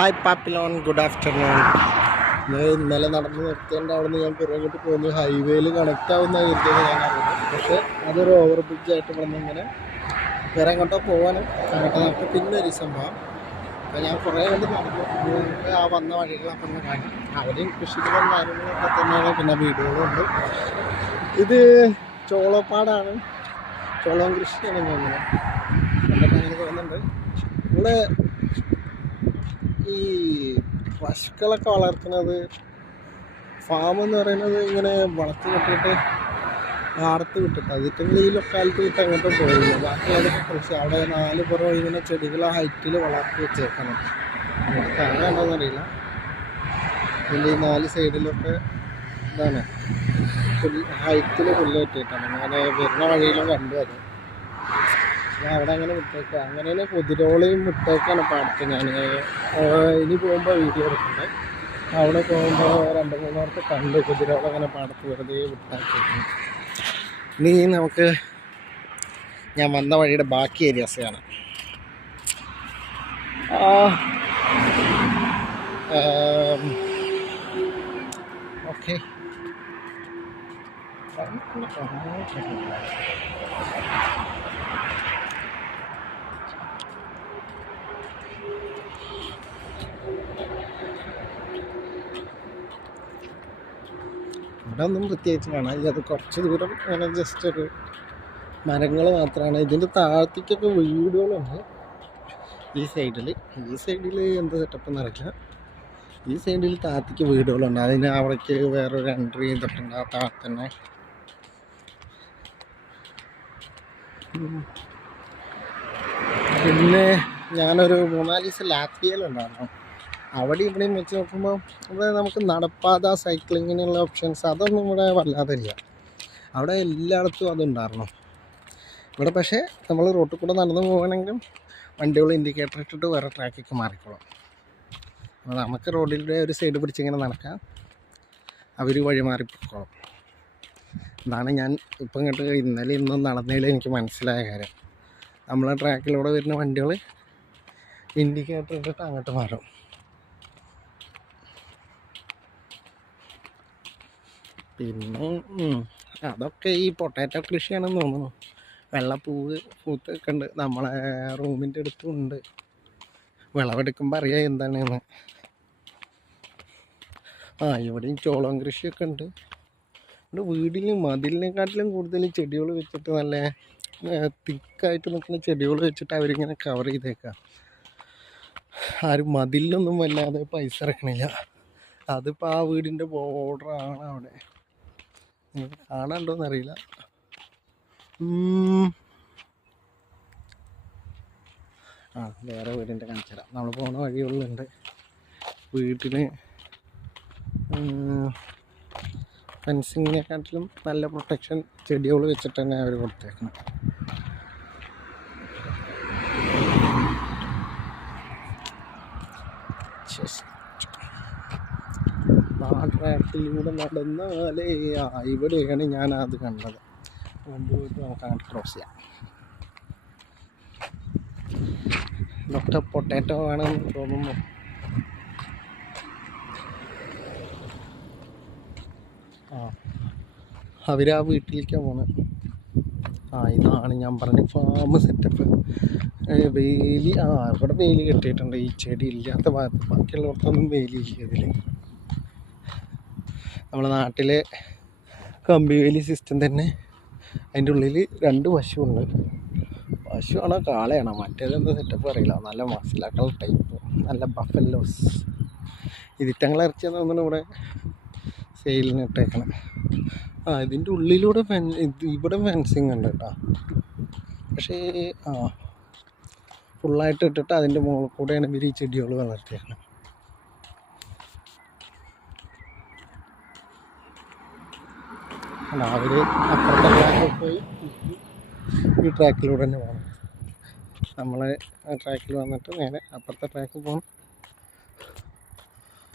Hi Papillon, good afternoon. ഞാൻ ഇന്നലെ നടന്ന് നിർത്തേണ്ട അവിടെ നിന്ന് ഞാൻ പുറകോട്ട് പോകുന്നു. ഹൈവേയിൽ കണക്റ്റ് ആവുന്ന കരുതിയത് ഞാൻ അറിയുന്നത്, പക്ഷേ അതൊരു ഓവർ ബ്രിഡ്ജായിട്ട് ഇവിടെ ഇങ്ങനെ വേറെ എങ്ങോട്ടോ പോകാനും അങ്ങോട്ട് നമുക്ക് പിന്നെ ഒരു സംഭവം. അപ്പോൾ ഞാൻ കുറേ കണ്ട് നടന്നു ആ വന്ന വഴികളൊക്കെ ഒന്ന് കാണി. അവിടെയും കൃഷികളും കാര്യങ്ങളൊക്കെ തന്നെയാണ്, പിന്നെ വീടുകളുണ്ട്. ഇത് ചോളപ്പാടാണ്, ചോളം കൃഷിയാണ് തോന്നുന്നത്. കണ്ടിട്ട് അങ്ങനെ തോന്നുന്നുണ്ട്. ഇവിടെ ഈ പശുക്കളൊക്കെ വളർത്തുന്നത്, ഫാം എന്ന് പറയുന്നത് ഇങ്ങനെ വളർത്തി കെട്ടിയിട്ട് പാടത്ത് വിട്ടിട്ട് അതിട്ടെങ്കിൽ ഈ ലൊക്കാലിറ്റി വിട്ട് എങ്ങോട്ടും പോയില്ല. ബാക്കി അതൊക്കെ കൃഷി അവിടെ 4 പുറം ഇങ്ങനെ ചെടികളെ ഹൈറ്റിൽ വളർത്തി വെച്ചേക്കണം. കാണാനുണ്ടോയെന്നറിയില്ല. പിന്നെ ഈ 4 സൈഡിലൊക്കെ ഇതാണ് ഹൈറ്റിൽ പുല്ല് കെട്ടിയിട്ടാണ്. അങ്ങനെ വരുന്ന വഴിയിലും കണ്ടു അത്. ഞാൻ അവിടെ അങ്ങനെ വിട്ടേക്കുക, അങ്ങനെ തന്നെ കുതിരോളയും വിട്ടേക്കാണ് പാടത്ത്. ഞാൻ ഇനി പോകുമ്പോൾ വീഡിയോ എടുക്കുന്നത്. അവിടെ പോകുമ്പോൾ 2-3 കണ്ട് കുതിരോളം അങ്ങനെ പാടത്ത് വെറുതെ വിട്ടാക്കിയിരുന്നു. ഇനി നമുക്ക് ഞാൻ വന്ന വഴിയുടെ ബാക്കി ഏരിയാസ് കാണാം. ഓക്കെ, ഇവിടെ ഒന്നും പ്രത്യേകിച്ച് കാണാൻ. അത് കുറച്ച് ദൂരം അങ്ങനെ ജസ്റ്റ് ഒരു മരങ്ങൾ മാത്രമാണ്. ഇതിൻ്റെ താഴത്തേക്കൊക്കെ വീടുകളുണ്ട് ഈ സൈഡിൽ. എന്ത് സെറ്റപ്പ് എന്നറിയില്ല. ഈ സൈഡിൽ താഴത്തേക്ക് വീടുകളുണ്ട്. അതിന് അവിടേക്ക് വേറൊരു എൻട്രി ചെയ്തിട്ടുണ്ട് ആ താഴത്ത് തന്നെ. പിന്നെ ഞാനൊരു 3-4 ദിവസം ലാത്വിയയിലുണ്ടായിരുന്നു. അവിടെ ഇവിടെയും വെച്ച് നോക്കുമ്പോൾ ഇവിടെ നമുക്ക് നടപ്പാത, സൈക്ലിങ്ങിനുള്ള ഓപ്ഷൻസ് അതൊന്നും ഇവിടെ വല്ലാതെ ഇല്ല. അവിടെ എല്ലായിടത്തും അതുണ്ടായിരുന്നു. ഇവിടെ പക്ഷേ നമ്മൾ റോട്ടിൽ കൂടെ നടന്നു പോകണമെങ്കിലും വണ്ടികൾ ഇൻഡിക്കേറ്റർ ഇട്ടിട്ട് വേറെ ട്രാക്കിലേക്ക് മാറിക്കോളും. അപ്പോൾ നമുക്ക് റോഡിൻ്റെ ഒരു സൈഡ് പിടിച്ചിങ്ങനെ നടക്കാം, അവർ വഴി മാറിപ്പോയിക്കോളും. ഇതാണ് ഞാൻ ഇപ്പം ഇങ്ങോട്ട് ഇന്നലെ ഇന്നും നടന്നതിൽ എനിക്ക് മനസ്സിലായ കാര്യം. നമ്മളെ ട്രാക്കിലൂടെ വരുന്ന വണ്ടികൾ ഇൻഡിക്കേറ്റർ ഇട്ടിട്ട് അങ്ങോട്ട് മാറും. പിന്നെ അതൊക്കെ ഈ പൊട്ടാറ്റോ കൃഷിയാണെന്ന് തോന്നുന്നു. വെള്ളപ്പൂവ് പൂത്തൊക്കെ ഉണ്ട്. നമ്മളെ റൂമിൻ്റെ അടുത്തും ഉണ്ട്. വിളവെടുക്കുമ്പോൾ അറിയാം എന്താണെന്ന്. ഇവിടെയും ചോളം കൃഷിയൊക്കെ ഉണ്ട്. ഇവിടെ വീടിലും മതിലിനെക്കാട്ടിലും കൂടുതൽ ചെടികൾ വെച്ചിട്ട് നല്ല തിക്കായിട്ട് നിൽക്കുന്ന ചെടികൾ വെച്ചിട്ട് അവരിങ്ങനെ കവർ ചെയ്തേക്കാം. ആരും മതിലൊന്നും വല്ലാതെ പൈസ ഇറക്കണില്ല. അതിപ്പോൾ ആ വീടിൻ്റെ ബോർഡറാണ് അവിടെ. നിങ്ങൾക്ക് കാണാനുണ്ടോയെന്നറിയില്ല. വേറെ വീടിൻ്റെ കാണിച്ചു തരാം. നമ്മൾ പോകുന്ന വഴികളിലുണ്ട്. വീട്ടിന് ഫെൻസിങ്ങിനെക്കാട്ടിലും നല്ല പ്രൊട്ടക്ഷൻ ചെടികൾ വെച്ചിട്ട് തന്നെ അവർ കൊടുത്തേക്കണം. ട്രാക്കിലൂടെ നടന്നാലേ ഇവിടെയാണ് ഞാൻ അത് കണ്ടത്. കൊണ്ടുപോയിട്ട് നമുക്ക് അങ്ങോട്ട് ക്രോസ് ചെയ്യാം. ഡോക്ടർ പൊട്ടാറ്റോ ആണെന്ന് തോന്നുന്നു. അവർ ആ വീട്ടിലേക്കാണ് പോകുന്നത്. ഇതാണ് ഞാൻ പറഞ്ഞ ഫാം സെറ്റപ്പ്. വേലി ഇവിടെ വേലി കെട്ടിയിട്ടുണ്ട്. ഈ ചെടി ഇല്ലാത്ത ഭാഗത്ത്, ബാക്കിയുള്ളവർക്കൊന്നും വേലിയില്ല. ഇതിൽ നമ്മുടെ നാട്ടിലെ കമ്പിവേലി സിസ്റ്റം തന്നെ. അതിൻ്റെ ഉള്ളിൽ 2 പശുവുണ്ട്. പശുവാണോ കാളയാണോ മറ്റേതെന്താ സെറ്റപ്പ് അറിയില്ല. നല്ല മസിലാക്കൾ ടൈപ്പ്, നല്ല ബഫല്ലോസ്. ഇതിറ്റങ്ങളെ ഇറച്ചിയെന്ന് തോന്നുന്നു ഇവിടെ സെയിലിന് ഇട്ടേക്കണം. ഇതിൻ്റെ ഉള്ളിലൂടെ ഇവിടെ ഫെൻസിങ് ഉണ്ട് കേട്ടോ. പക്ഷേ ഫുള്ളായിട്ട് ഇട്ടിട്ട് അതിൻ്റെ മുകളിൽ കൂടെയാണ് ഇവർ ഈ ചെടികൾ വളർത്തിയേക്കണം. അവർ അപ്പുറത്തെ ട്രാക്കിൽ പോയി ഈ ട്രാക്കിലൂടെ തന്നെ പോകണം. നമ്മളെ ആ ട്രാക്കിൽ വന്നിട്ട് നേരെ അപ്പുറത്തെ ട്രാക്കിൽ പോകണം.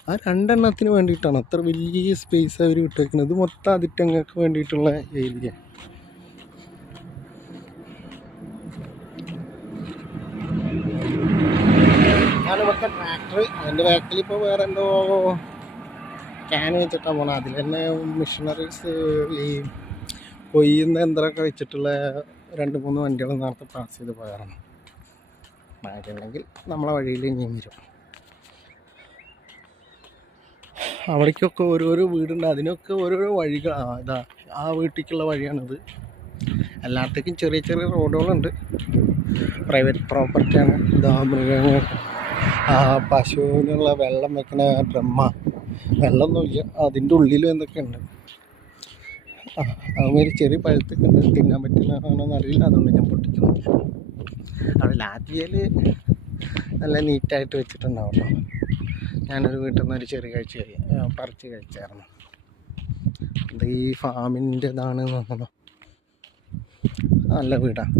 ആ 2 എണ്ണത്തിന് വേണ്ടിയിട്ടാണ് അത്ര വലിയ സ്പേസ് അവർ വിട്ടേക്കുന്നത്. ഇത് മൊത്തം അതിറ്റങ്ങൾക്ക് വേണ്ടിയിട്ടുള്ള ഏരിയ. ഇതാണ് ഇവിടുത്തെ ട്രാക്ടർ. അതിൻ്റെ ബാക്കിൽ ഇപ്പോൾ വേറെ എന്തോ ക്യാൻ വെച്ചിട്ടാണ് പോകണം. അതിൽ തന്നെ മിഷനറീസ് ഈ കൊയ്യുന്ന യന്ത്രമൊക്കെ വെച്ചിട്ടുള്ള 2-3 വണ്ടികൾ നേരത്തെ പാസ് ചെയ്ത് പോയായിരുന്നു. മഴയുണ്ടെങ്കിൽ നമ്മളെ വഴിയിൽ ഇനിയും വരും. അവിടേക്കൊക്കെ ഓരോരോ വീടുണ്ട്, അതിനൊക്കെ ഓരോരോ വഴികൾ. ഇതാ ആ വീട്ടിലേക്കുള്ള വഴിയാണിത്. എല്ലായിടത്തേക്കും ചെറിയ ചെറിയ റോഡുകളുണ്ട്. പ്രൈവറ്റ് പ്രോപ്പർട്ടിയാണ്. ഇതാ മൃഗങ്ങൾ, പശുവിനുള്ള വെള്ളം വെക്കണ ബ്രഹ്മ, വെള്ളമൊന്നുമില്ല, അതിൻ്റെ ഉള്ളിലും എന്തൊക്കെയുണ്ട്. അതുമാതിരി ചെറിയ പഴുത്തൊക്കെ ഉണ്ട്. തിന്നാൻ പറ്റുന്നതാണോന്ന് അറിയില്ല, അതുകൊണ്ട് ഞാൻ പൊട്ടിക്കുന്നില്ല. അവിടെ ലാറ്റിയയിൽ നല്ല നീറ്റായിട്ട് വെച്ചിട്ടുണ്ടാവും കേട്ടോ. ഞാനൊരു വീട്ടിൽ നിന്ന് ഒരു ചെറിയ പറിച്ച് കഴിച്ചായിരുന്നു. ഇത് ഈ ഫാമിൻ്റെ ഇതാണെന്ന് തോന്നുന്നു. നല്ല വീടാണ്.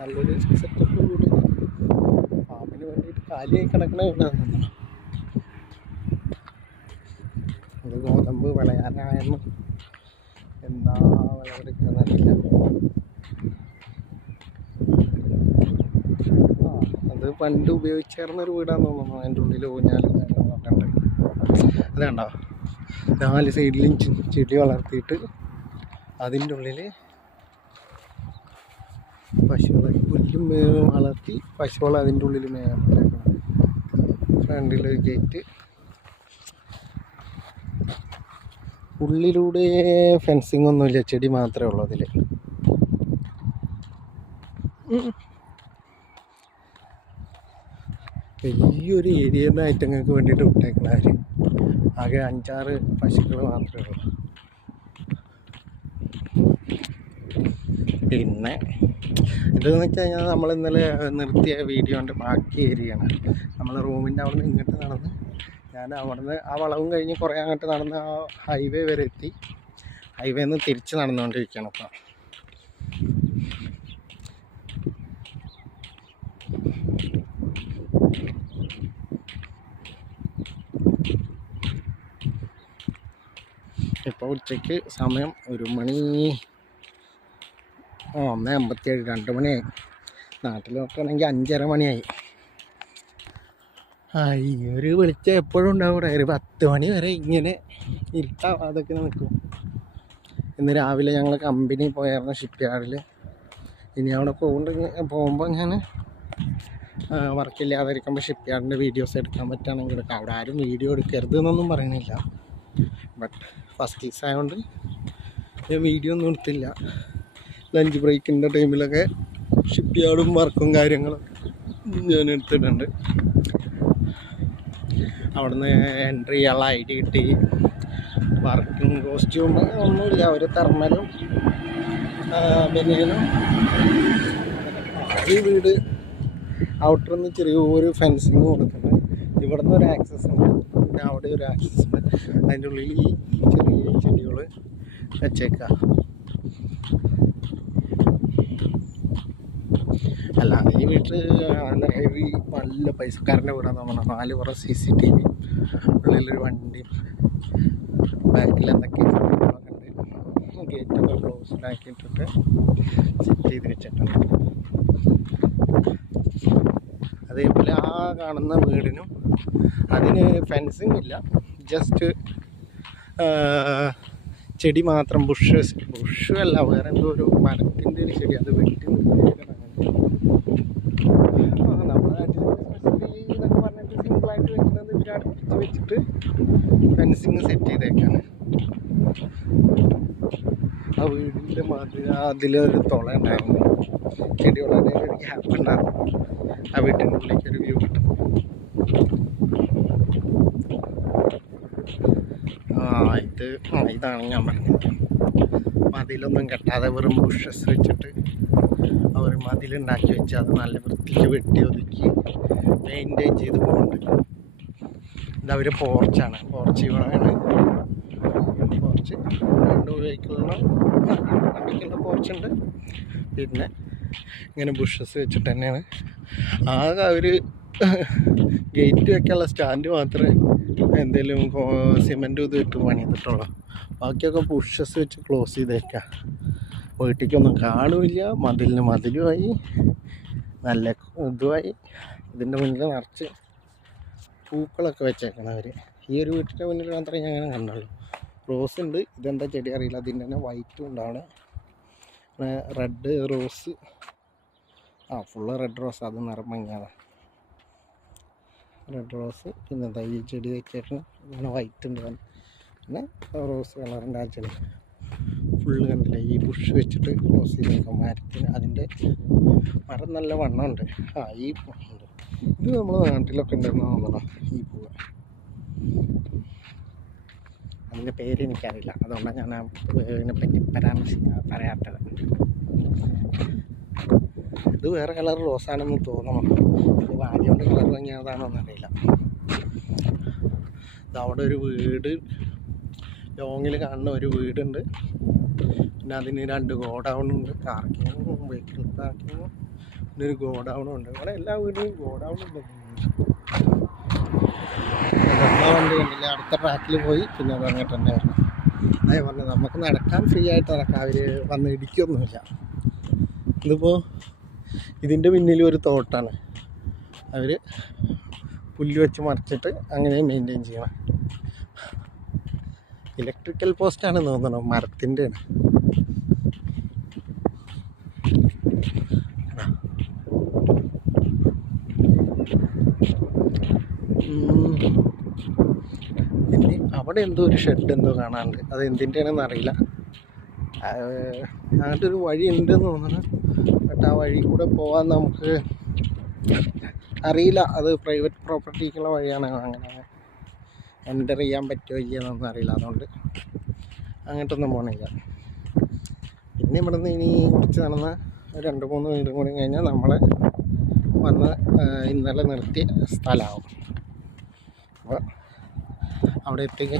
നല്ലൊരു സെറ്റപ്പ് വീട്. ഫാമിന് വേണ്ടിയിട്ട് കാലിയായി കിടക്കണ വീടാന്ന് തോന്നുന്നു. അത് ഗോതമ്പ് വിളയാനായെന്ന് എന്താ വിളവെടുക്കുന്നറിയില്ല. അത് പണ്ട് ഉപയോഗിച്ചേർന്നൊരു വീടാന്ന് തോന്നുന്നു. അതിൻ്റെ ഉള്ളിൽ ഊഞ്ഞാലും നോക്കണ്ട്. അത് കണ്ടോ, 4 സൈഡിലും ചെടി വളർത്തിയിട്ട് അതിൻ്റെ ഉള്ളിൽ പശുക്കളെ പുല്ലും മേവും വളർത്തി പശുക്കളെ അതിൻ്റെ ഉള്ളിൽ മേയാൻ പറ്റും. ഫ്രണ്ടിലൊരു ഗേറ്റ്. ഉള്ളിലൂടെ ഫെൻസിങ് ഒന്നുമില്ല, ചെടി മാത്രമേ ഉള്ളൂ അതിൽ. വലിയൊരു ഏരിയ ഐറ്റങ്ങൾക്ക് വേണ്ടിയിട്ട് വിട്ടേക്കണവർ. ആകെ 5-6 പശുക്കൾ മാത്രമേ ഉള്ളൂ. പിന്നെ ഇതെന്ന് വെച്ച് കഴിഞ്ഞാൽ നമ്മൾ ഇന്നലെ നിർത്തിയ വീഡിയോൻ്റെ ബാക്കി ഏരിയയാണ്. നമ്മൾ റൂമിൻ്റെ അവിടെ നിന്ന് ഇങ്ങോട്ട് നടന്ന്, ഞാൻ അവിടെ നിന്ന് ആ വളവും കഴിഞ്ഞ് കുറേ അങ്ങോട്ട് നടന്ന് ആ ഹൈവേ വരെ എത്തി. ഹൈവേ നിന്ന് തിരിച്ച് നടന്നുകൊണ്ടിരിക്കുകയാണ്. അപ്പം ഇപ്പോൾ ഉച്ചയ്ക്ക് സമയം 1 മണി 1:57, 2 മണിയായി. നാട്ടിൽ നോക്കുകയാണെങ്കിൽ 5:30 മണിയായി. ഈ ഒരു വെളിച്ചം എപ്പോഴും ഉണ്ടാവും ഇവിടെ. ഒരു 10 മണി വരെ ഇങ്ങനെ ഇരുട്ടാവാതൊക്കെ നിൽക്കും. ഇന്ന് രാവിലെ ഞങ്ങൾ കമ്പനി പോയായിരുന്നു, ഷിപ്പ് യാർഡിൽ. ഇനി അവിടെ പോകുമ്പോൾ ഞാൻ വർക്കില്ലാതിരിക്കുമ്പോൾ ഷിപ്പ് യാർഡിൻ്റെ വീഡിയോസ് എടുക്കാൻ പറ്റുകയാണെങ്കിൽ എടുക്കാം. അവിടെ ആരും വീഡിയോ എടുക്കരുത് എന്നൊന്നും പറയുന്നില്ല. ബട്ട് ഫസ്റ്റ് ഡേയ്സ് ആയതുകൊണ്ട് ഞാൻ വീഡിയോ ഒന്നും എടുത്തില്ല. ലഞ്ച് ബ്രേക്കിൻ്റെ ടൈമിലൊക്കെ ഷിപ്പ് യാർഡും വർക്കും കാര്യങ്ങളും ഞാൻ എടുത്തിട്ടുണ്ട്. അവിടുന്ന് എൻട്രി ചെയ്യാനുള്ള ID കിട്ടി. വർക്കിംഗ് കോസ്റ്റ്യൂം ഒന്നുമില്ല, ഒരു തെർമലും ബനിയനും. ഈ വീട് ഔട്ടറിൽ നിന്ന് ചെറിയൊരു ഫെൻസിങ് കൊടുക്കുന്നത്. ഇവിടെ നിന്ന് ഒരു ആക്സസ് ഉണ്ട്, പിന്നെ അവിടെ ഒരു ആക്സസ് ഉണ്ട്. അതിൻ്റെ ഉള്ളിൽ ഈ ചെറിയ ചെടികൾ വെച്ചേക്കാം. അല്ലാതെ ഈ വീട്ടിൽ നല്ല ഹെവി നല്ല പൈസക്കാരൻ്റെ വീടാന്ന് പറഞ്ഞാൽ 4 പുറം CCTV, ഉള്ളിലൊരു വണ്ടി, ബാക്കിൽ എന്തൊക്കെ ഉണ്ട്, ഗേറ്റൊക്കെ ക്ലോസ്ഡ് ആക്കിയിട്ടിട്ട് സെറ്റ് ചെയ്ത് വെച്ചിട്ടുണ്ട്. അതേപോലെ ആ കാണുന്ന വീടിനും അതിന് ഫെൻസിങ് ഇല്ല, ജസ്റ്റ് ചെടി മാത്രം. ബുഷ് അല്ല, വേറെ എന്തോ ഒരു മരത്തിൻ്റെ ഒരു ചെടി, അത് വെട്ടി നിർത്തിയിട്ടാണ്. നമ്മുടെ നാട്ടിൽ എന്നൊക്കെ പറഞ്ഞിട്ട് സിമ്പിളായിട്ട് വെക്കുന്നത് ഇവർ അടുപ്പിച്ച് വെച്ചിട്ട് ഫെൻസിങ് സെറ്റ് ചെയ്തേക്കാണ്. ആ വീടിൻ്റെ മാതിരി അതിലൊരു തുള ഉണ്ടായിരുന്നു, ചെടി വളരെ ഒരു ഗ്യാപ്പ് ഉണ്ടായിരുന്നു. ആ വീട്ടിൻ്റെ ഉള്ളിലേക്ക് ഒരു വ്യൂ കിട്ടും. ഇതാണ് ഞാൻ പറഞ്ഞത്. മതിലൊന്നും കെട്ടാതെ വെറും ബുഷസ് വെച്ചിട്ട് അവർ മതിലുണ്ടാക്കി വെച്ച് അത് നല്ല വൃത്തിക്ക് വെട്ടി ഒതുക്കി മെയിൻറ്റെയിൻ ചെയ്ത് പോകുന്നുണ്ട്. ഇതവർ പോർച്ചാണ്, പോർച്ച് ഇവിടെയാണ്. പോർച്ച് 2 വണ്ടിക്കുള്ള പോർച്ചുണ്ട്. പിന്നെ ഇങ്ങനെ ബുഷസ് വെച്ചിട്ട് തന്നെയാണ്. ആകെ അവർ ഗേറ്റ് വെക്കാനുള്ള സ്റ്റാൻഡ് മാത്രമേ എന്തെങ്കിലും സിമെൻറ്റ് ഇത് ഇട്ട് പണിതിട്ടുള്ളൂ. ബാക്കിയൊക്കെ ബുഷസ് വെച്ച് ക്ലോസ് ചെയ്തേക്കാം. വീട്ടിലേക്കൊന്നും കാണുമില്ല. മതിലിന് മതിലുമായി, നല്ല ഇതുമായി. ഇതിൻ്റെ മുന്നിൽ നിറച്ച് പൂക്കളൊക്കെ വെച്ചേക്കണം അവർ. ഈ ഒരു വീട്ടിൻ്റെ മുന്നിൽ മാത്രമേ ഞാൻ അങ്ങനെ കണ്ടുള്ളൂ. റോസ് ഉണ്ട്, ഇതെന്താ ചെടി അറിയില്ല. അതിൻ്റെ തന്നെ വൈറ്റും ഉണ്ടാണ്, red rose. Full red rose, അത് നിറം മങ്ങിയതാണ് റെഡ് റോസ്. പിന്നെ എന്താ ഈ ചെടി വെച്ചേക്കണം, ഇങ്ങനെ വൈറ്റ് ഉണ്ട്. പിന്നെ റോസ് കളറിൻ്റെ ആ ചെടി ഫുള്ള് കണ്ടില്ല. ഈ ബുഷ് വെച്ചിട്ട് ക്ലോസ് ചെയ്തേക്കാം മരത്തിന്. അതിൻ്റെ മരം നല്ല വണ്ണമുണ്ട്. ഈ പൂവുണ്ട്, ഇത് നമ്മൾ നാട്ടിലൊക്കെ ഉണ്ടെന്ന് തോന്നണം. ഈ പൂവ്, അതിൻ്റെ പേര് എനിക്കറിയില്ല, അതുകൊണ്ടാണ് ഞാൻ ആ പൂവിനെ പറ്റി പറയാത്തത്. ഇത് വേറെ കളർ റോസാണെന്ന് തോന്നണം. ഇത് ആദ്യമുണ്ട് കളർ ഭംഗിയാതാണോ എന്നറിയില്ല. അവിടെ ഒരു വീട്, ലോങ്ങിൽ കാണുന്ന ഒരു വീടുണ്ട്. പിന്നെ അതിന് 2 ഗോഡൗണുണ്ട്, പാർക്കിങ്ങും വെഹിക്കിൾ പാർക്കിങ്ങും. പിന്നെ ഒരു ഗോഡൗണും ഉണ്ട്. ഇവിടെ എല്ലാ വീടിനും ഗോഡൗൺ ഉണ്ട്. വണ്ടി കണ്ടില്ല, അടുത്ത ട്രാക്കിൽ പോയി. പിന്നെ അത് അങ്ങോട്ട് തന്നെ വരണം. അതേ പറഞ്ഞു, നമുക്ക് നടക്കാൻ ഫ്രീ ആയിട്ട് നടക്കാം, അവർ വന്ന് ഇടിക്കൊന്നുമില്ല. ഇതിപ്പോൾ ഇതിൻ്റെ പിന്നിൽ ഒരു തോട്ടാണ്, അവർ പുല്ല് വെച്ച് മറിച്ചിട്ട് അങ്ങനെ മെയിൻറ്റെയിൻ ചെയ്യണം. ഇലക്ട്രിക്കൽ പോസ്റ്റാണെന്ന് തോന്നണം, മരത്തിൻ്റെ ആണ്. പിന്നെ അവിടെ എന്തോ ഒരു ഷെഡ് എന്തോ കാണാനുണ്ട്, അത് എന്തിൻ്റെയാണെന്ന് അറിയില്ല. അങ്ങോട്ടൊരു വഴി ഉണ്ടെന്ന് തോന്നണം. ബട്ട് ആ വഴി കൂടെ പോകാൻ നമുക്ക് അറിയില്ല. അത് പ്രൈവറ്റ് പ്രോപ്പർട്ടിക്കുള്ള വഴിയാണ്, അങ്ങനെ എൻ്റർ ചെയ്യാൻ പറ്റുമോ ഇല്ലയെന്നൊന്നും അറിയില്ല. അതുകൊണ്ട് അങ്ങോട്ടൊന്നും പോകണില്ല. പിന്നെ ഇവിടെ നിന്ന് ഇനി കുറച്ച് നടന്ന് 2-3 വീടും കൂടി കഴിഞ്ഞാൽ നമ്മളെ വന്ന് ഇന്നലെ നിർത്തിയ സ്ഥലമാവും. അപ്പോൾ അവിടെ എത്തി